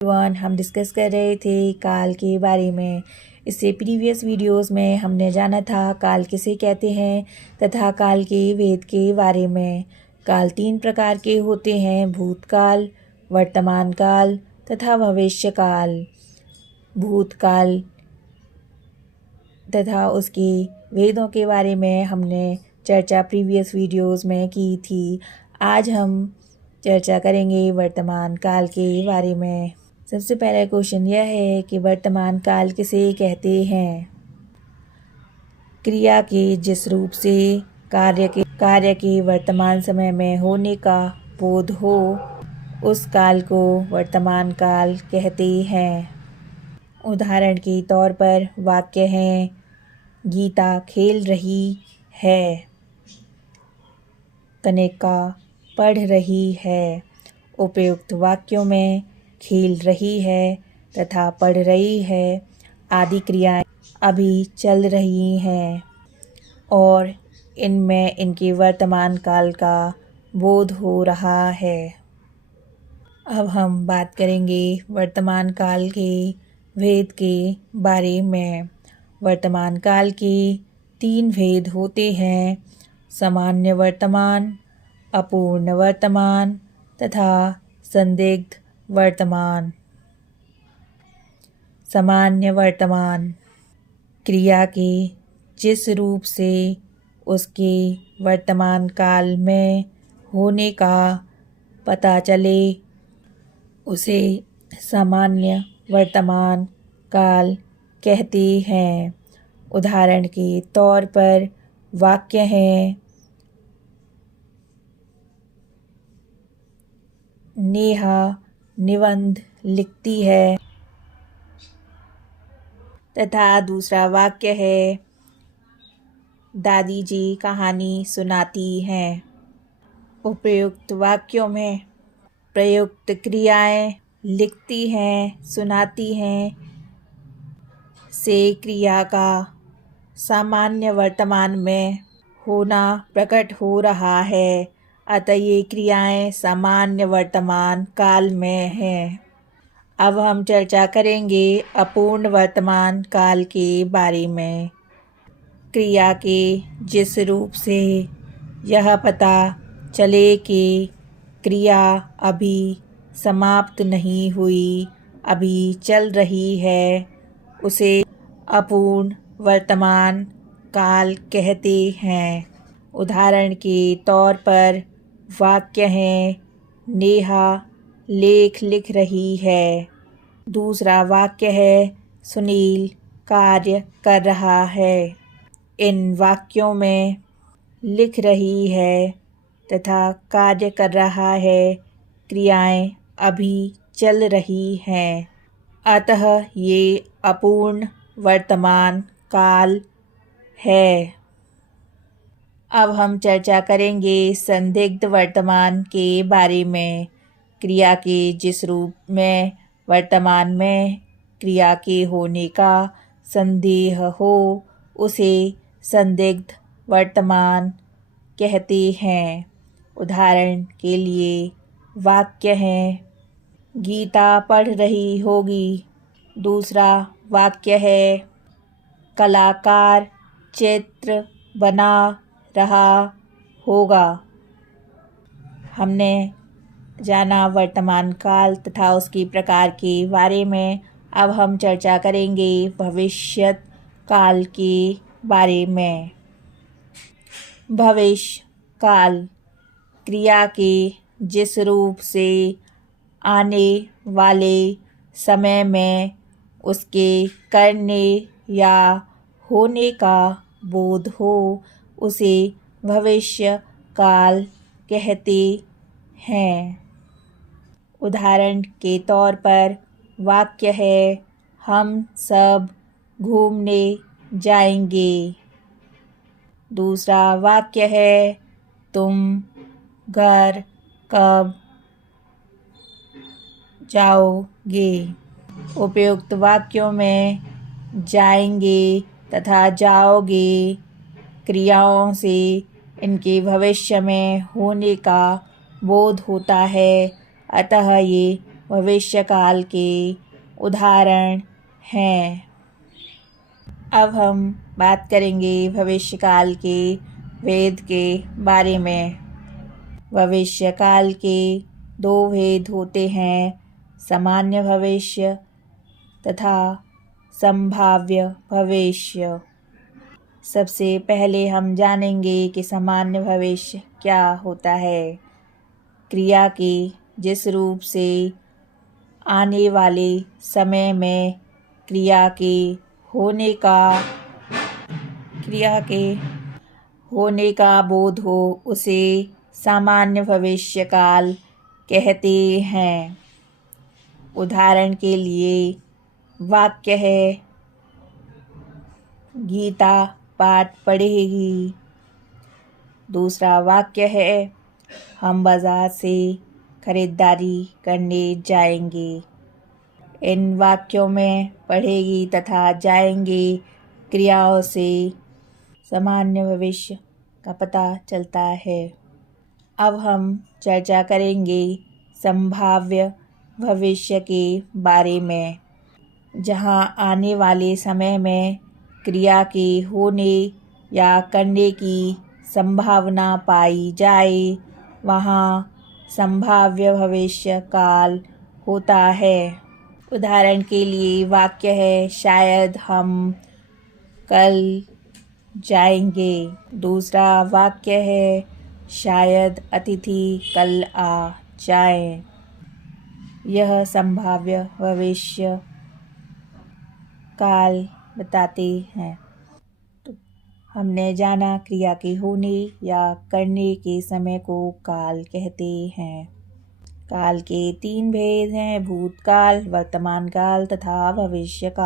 Everyone, हम discuss कर रहे थे काल के बारे में। इससे प्रीवियस वीडियोस में हमने जाना था काल किसे कहते हैं तथा काल के भेद के बारे में। काल 3 प्रकार के होते हैं: भूतकाल, वर्तमान काल तथा भविष्य काल। भूतकाल तथा उसके भेदों के बारे में हमने चर्चा प्रीवियस वीडियोस में की थी। आज हम चर्चा करेंगे वर्तमान काल के बारे में। सबसे पहला क्वेश्चन यह है कि वर्तमान काल किसे कहते हैं? क्रिया के जिस रूप से कार्य के वर्तमान समय में होने का बोध हो, उस काल को वर्तमान काल कहते हैं। उदाहरण के तौर पर वाक्य हैं: गीता खेल रही है, कनिका पढ़ रही है। उपयुक्त वाक्यों में खेल रही है तथा पढ़ रही है आदि क्रियाएं अभी चल रही हैं और इनमें इनके वर्तमान काल का बोध हो रहा है। अब हम बात करेंगे वर्तमान काल के भेद के बारे में। वर्तमान काल के 3 भेद होते हैं: सामान्य वर्तमान, अपूर्ण वर्तमान तथा संदिग्ध वर्तमान। सामान्य वर्तमान क्रिया के जिस रूप से उसके वर्तमान काल में होने का पता चले, उसे सामान्य वर्तमान काल कहते हैं। उदाहरण के तौर पर वाक्य हैं: नेहा निबंध लिखती है तथा दूसरा वाक्य है दादी जी कहानी सुनाती हैं। उपयुक्त वाक्यों में प्रयुक्त क्रियाएं लिखती हैं, सुनाती हैं से क्रिया का सामान्य वर्तमान में होना प्रकट हो रहा है, अतः ये क्रियाएं सामान्य वर्तमान काल में हैं। अब हम चर्चा करेंगे अपूर्ण वर्तमान काल के बारे में। क्रिया के जिस रूप से यह पता चले कि क्रिया अभी समाप्त नहीं हुई, अभी चल रही है, उसे अपूर्ण वर्तमान काल कहते हैं। उदाहरण के तौर पर वाक्य हैं: नेहा लेख लिख रही है। दूसरा वाक्य है सुनील कार्य कर रहा है। इन वाक्यों में लिख रही है तथा कार्य कर रहा है क्रियाएं अभी चल रही हैं, अतः ये अपूर्ण वर्तमान काल है। अब हम चर्चा करेंगे संदिग्ध वर्तमान के बारे में। क्रिया के जिस रूप में वर्तमान में क्रिया के होने का संदेह हो, उसे संदिग्ध वर्तमान कहते हैं। उदाहरण के लिए वाक्य हैं: गीता पढ़ रही होगी। दूसरा वाक्य है कलाकार चित्र बना रहा होगा। हमने जाना वर्तमान काल तथा उसके प्रकार के बारे में। अब हम चर्चा करेंगे भविष्य काल के बारे में। भविष्य काल क्रिया के जिस रूप से आने वाले समय में उसके करने या होने का बोध हो, उसे भविष्य काल कहते हैं। उदाहरण के तौर पर वाक्य है हम सब घूमने जाएंगे। दूसरा वाक्य है तुम घर कब जाओगे। उपयुक्त वाक्यों में जाएंगे तथा जाओगे क्रियाओं से इनके भविष्य में होने का बोध होता है, अतः ये भविष्यकाल के उदाहरण हैं। अब हम बात करेंगे भविष्यकाल के भेद के बारे में। भविष्यकाल के 2 भेद होते हैं, सामान्य भविष्य तथा संभाव्य भविष्य। सबसे पहले हम जानेंगे कि सामान्य भविष्य क्या होता है। क्रिया के जिस रूप से आने वाले समय में क्रिया के होने का बोध हो, उसे सामान्य भविष्यकाल कहते हैं। उदाहरण के लिए वाक्य है, गीता पाठ पढ़ेगी। दूसरा वाक्य है, हम बाजार से खरीदारी करने जाएंगे। इन वाक्यों में पढ़ेगी तथा जाएंगे क्रियाओं से सामान्य भविष्य का पता चलता है। अब हम चर्चा करेंगे संभाव्य भविष्य के बारे में। जहाँ आने वाले समय में क्रिया के होने या करने की संभावना पाई जाए, वहाँ संभाव्य भविष्य काल होता है। उदाहरण के लिए वाक्य है, शायद हम कल जाएंगे। दूसरा वाक्य है, शायद अतिथि कल आ जाए। यह संभाव्य भविष्य काल बताते हैं। तो हमने जाना क्रिया के होने या करने के समय को काल कहते हैं। काल के 3 भेद हैं, भूतकाल, वर्तमान काल तथा भविष्य काल।